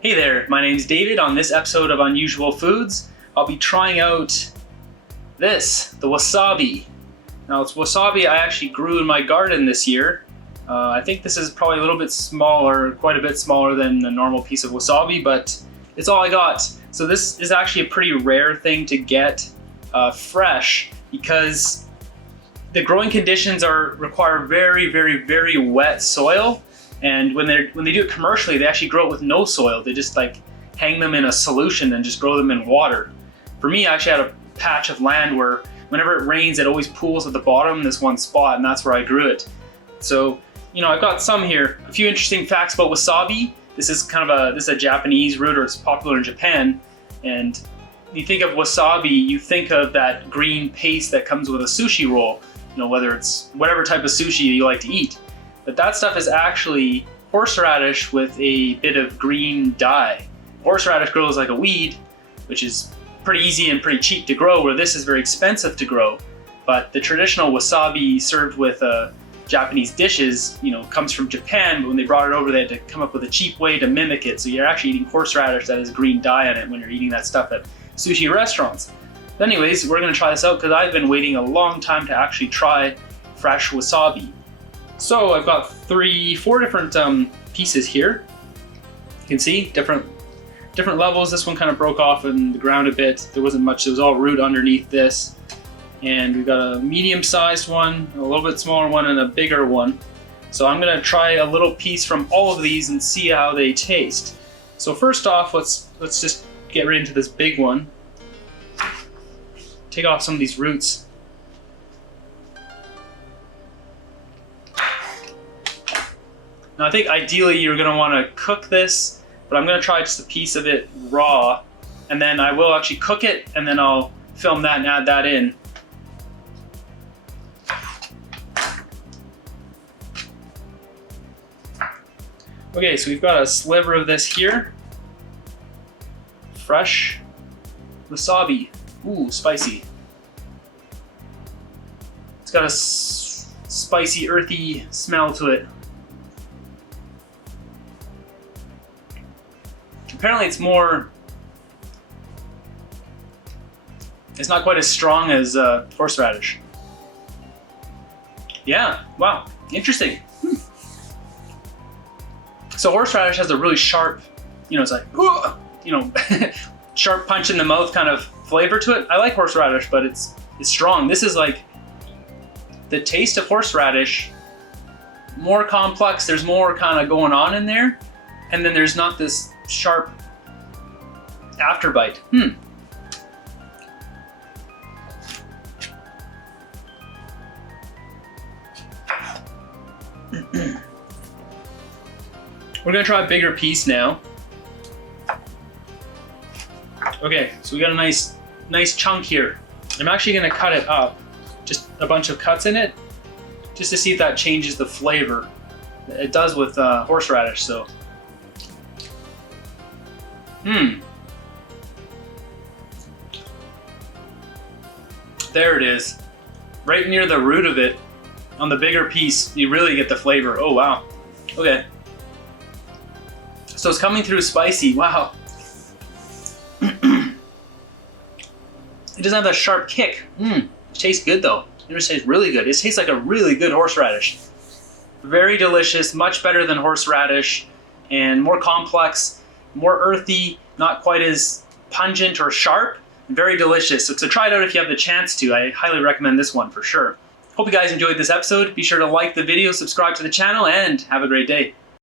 Hey there, my name's David. On this episode of Unusual Foods, I'll be trying out this, the wasabi. Now it's wasabi I actually grew in my garden this year. I think this is probably a little bit smaller, quite a bit smaller than a normal piece of wasabi, but it's all I got. So this is actually a pretty rare thing to get fresh because the growing conditions require very, very, very wet soil. And when they do it commercially, they actually grow it with no soil. They just like hang them in a solution and just grow them in water. For me, I actually had a patch of land where whenever it rains, it always pools at the bottom in this one spot, and that's where I grew it. So, you know, I've got some here. A few interesting facts about wasabi. This is a Japanese root, or it's popular in Japan. And you think of wasabi, you think of that green paste that comes with a sushi roll. You know, whether it's whatever type of sushi you like to eat. But that stuff is actually horseradish with a bit of green dye. Horseradish grows like a weed, which is pretty easy and pretty cheap to grow, where this is very expensive to grow. But the traditional wasabi served with Japanese dishes, you know, comes from Japan, but when they brought it over, they had to come up with a cheap way to mimic it. So you're actually eating horseradish that has green dye on it when you're eating that stuff at sushi restaurants. But anyways, we're gonna try this out because I've been waiting a long time to actually try fresh wasabi. So I've got four different pieces here. You can see different levels. This one kind of broke off in the ground a bit. There wasn't much, it was all root underneath this. And we've got a medium-sized one, a little bit smaller one, and a bigger one. So I'm gonna try a little piece from all of these and see how they taste. So first off, let's just get right into this big one. Take off some of these roots. Now I think ideally you're going to want to cook this, but I'm going to try just a piece of it raw, and then I will actually cook it, and then I'll film that and add that in. Okay, so we've got a sliver of this here. Fresh wasabi. Ooh, spicy. It's got a spicy, earthy smell to it. Apparently it's not quite as strong as horseradish. Yeah, wow, interesting. So horseradish has a really sharp, you know, it's like, you know, sharp punch in the mouth kind of flavor to it. I like horseradish, but it's strong. This is like the taste of horseradish, more complex. There's more kind of going on in there, and then there's not this sharp afterbite. We're gonna try a bigger piece now. Okay, so we got a nice chunk here. I'm actually gonna cut it up, just a bunch of cuts in it, just to see if that changes the flavor. It does with horseradish, so. There it is. Right near the root of it, on the bigger piece, you really get the flavor. Oh wow. Okay. So it's coming through spicy. Wow. It doesn't have that sharp kick. It tastes good though. It just tastes really good. It tastes like a really good horseradish. Very delicious, much better than horseradish, and more complex, more earthy, not quite as pungent or sharp. Very delicious. So try it out if you have the chance to. I highly recommend this one for sure. Hope you guys enjoyed this episode. Be sure to like the video, subscribe to the channel, and have a great day.